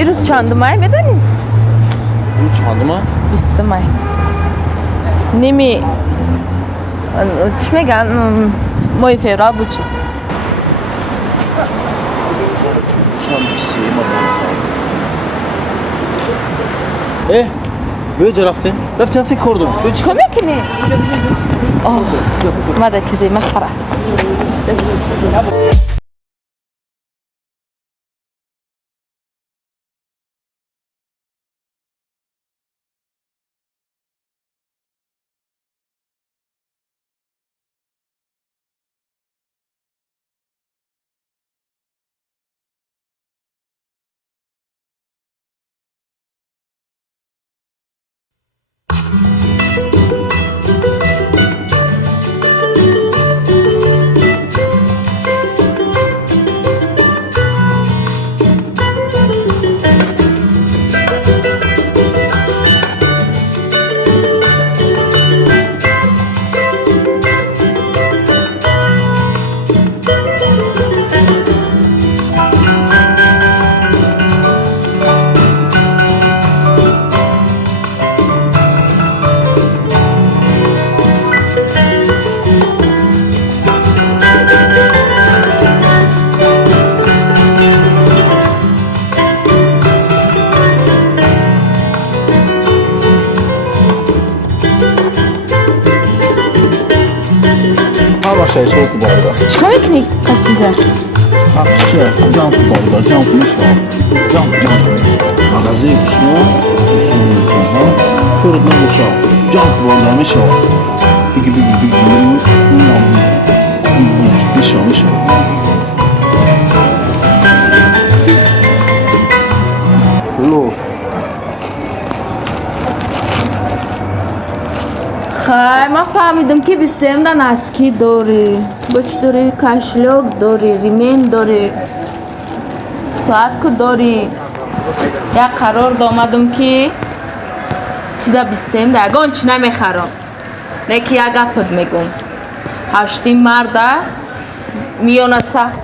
دیروز چندمه میدونی؟ دیروز چندمه؟ 20 ماه نیمی چی میگن ماه فوریه بود چی؟ شام 20 ما کجا رفته؟ رفته کردم. چیکار میکنی؟ اومده چیزی میخره. Şey soğuk bu arada. چیکار میکنی؟ kaç چیزه؟ Akışı, jump bu arada, jumpmış var. Jump. Magazin kuşu, usulü kuşu, kırıklı kuşu. Jump bu arada, miş var. Bigi. Miş var. Lo. خیلی ما فهمیدم که 20 تا نسکی داری بچ داری کشلوک داری ریمین داری ساعت که داری یک قرار دامدم که چی دا 20 تا اگه چی نمیخرم نکی یک اپد میگم هشتی مرده میونه سخت